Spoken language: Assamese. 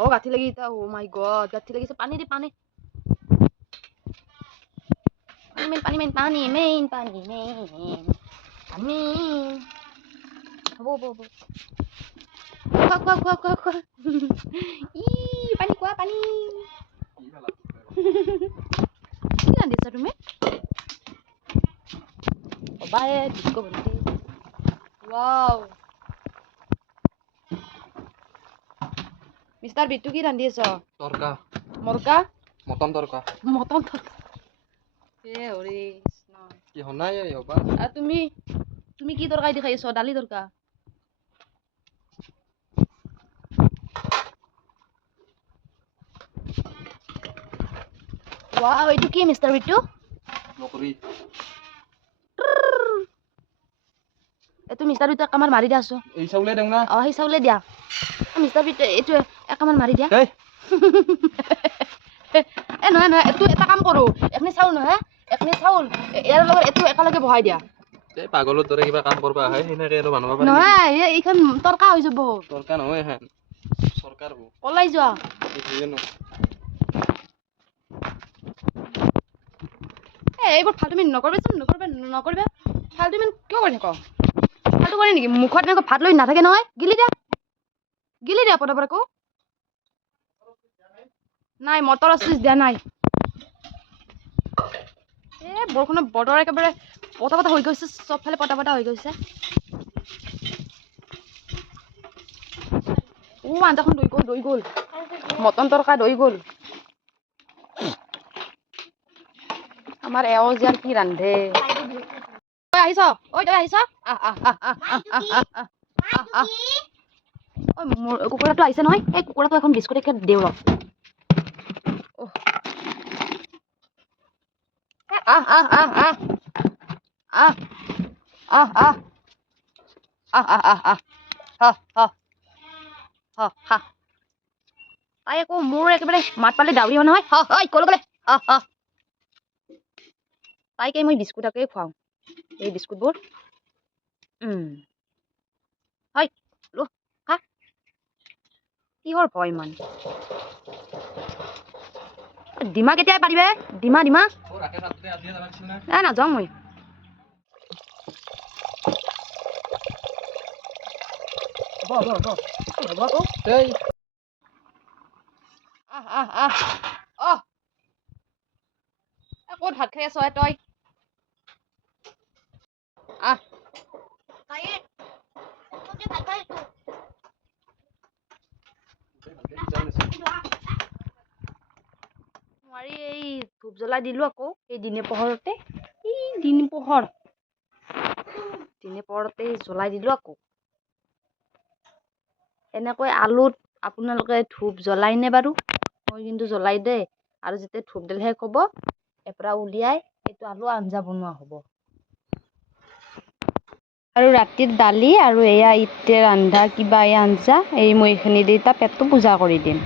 Oh, gathi lagi ita. Oh my god, gathi lagi sa pani di pani. Pani. Bo. Kuah. Ih, pani kuah pani. Kila desa tume. Oh, bye, disco bunti. Wow. Mr. Bittu ki randi aso? Torka. Morka? Moton torka. Moton torka. Ore Krishna. Ki honai ya ba? তুমি কি তরকারি দি খাইছো? ডালি তরকা? Wow, itu কি Mr. Bittu? Nokri. Itu Mr. Bittu kamar mari dia aso. Ei saule deng na. Oh, hi saule dia. Mr. Bittu itu kamar mari dia. Hey. নহয় এইটো এটা কাম কৰো এখনি চাউল নহয় এখনি চাউল ইয়াৰ লগত এইটো একেলগে বহাই দিয়া এই পাগলৰ দৰে কিবা কাম কৰবা আহে হেনেকে আৰু বানবা পাৰি নহয় এইখন তৰকা হৈ যাব তৰকা নহয় হেন সৰকাৰ হবো ওলাই যোৱা এইবোৰ ফালতু তুমি নকৰিবা ফালতু তুমি কিয় কৰি থাক ফালতু কৰি নেকি মুখত এনেকৈ ভাত লৈ নাথাকে নহয় গিলি দিয়া পটাপট আকৌ নাই মটৰ চুইচ দিয়া নাই বৰষুণৰ বতৰ একেবাৰে পটা হৈ গৈছে চবফালে পটা হৈ গৈছে আঞ্জাখন দৈ গ'ল মটন তৰকা দৈ গ'ল আমাৰ এওঁজিয়াৰ কি ৰান্ধে তই আহিছ কুকুৰাটো আহিছে নহয় এই কুকুৰাটো এখন বিস্কুট একে দেউ তাই আকৌ মোৰ একেবাৰে মাত পালে দাউৰিব নহয় কল গলে তাইকে মই বিস্কুটকে খুৱাওঁ এই বিস্কুটবোৰ হয় লো খা কিহৰ ভয় ইমান ডিমা কেতিয়া পাৰিবে ডিমা নাযাওঁ মই ক'ত ভাত খাই আছ তই নোৱাৰি এই ধূপ জ্বলাই দিলো আকৌ এই দিনে পোহৰতে জ্বলাই দিলো আকৌ এনেকৈ আলুত আপোনালোকে ধূপ জ্বলাই নে বাৰু মই কিন্তু জ্বলাই দে আৰু যেতিয়া ধূপ দিলেহে ক'ব এপৰা উলিয়াই এইটো আলু আঞ্জা বনোৱা হ'ব আৰু ৰাতিৰ দালি আৰু এয়া ইতে ৰান্ধা কিবা এই আঞ্জা এই মই এইখিনি দি তাৰ পেটটো পূজা কৰি দিম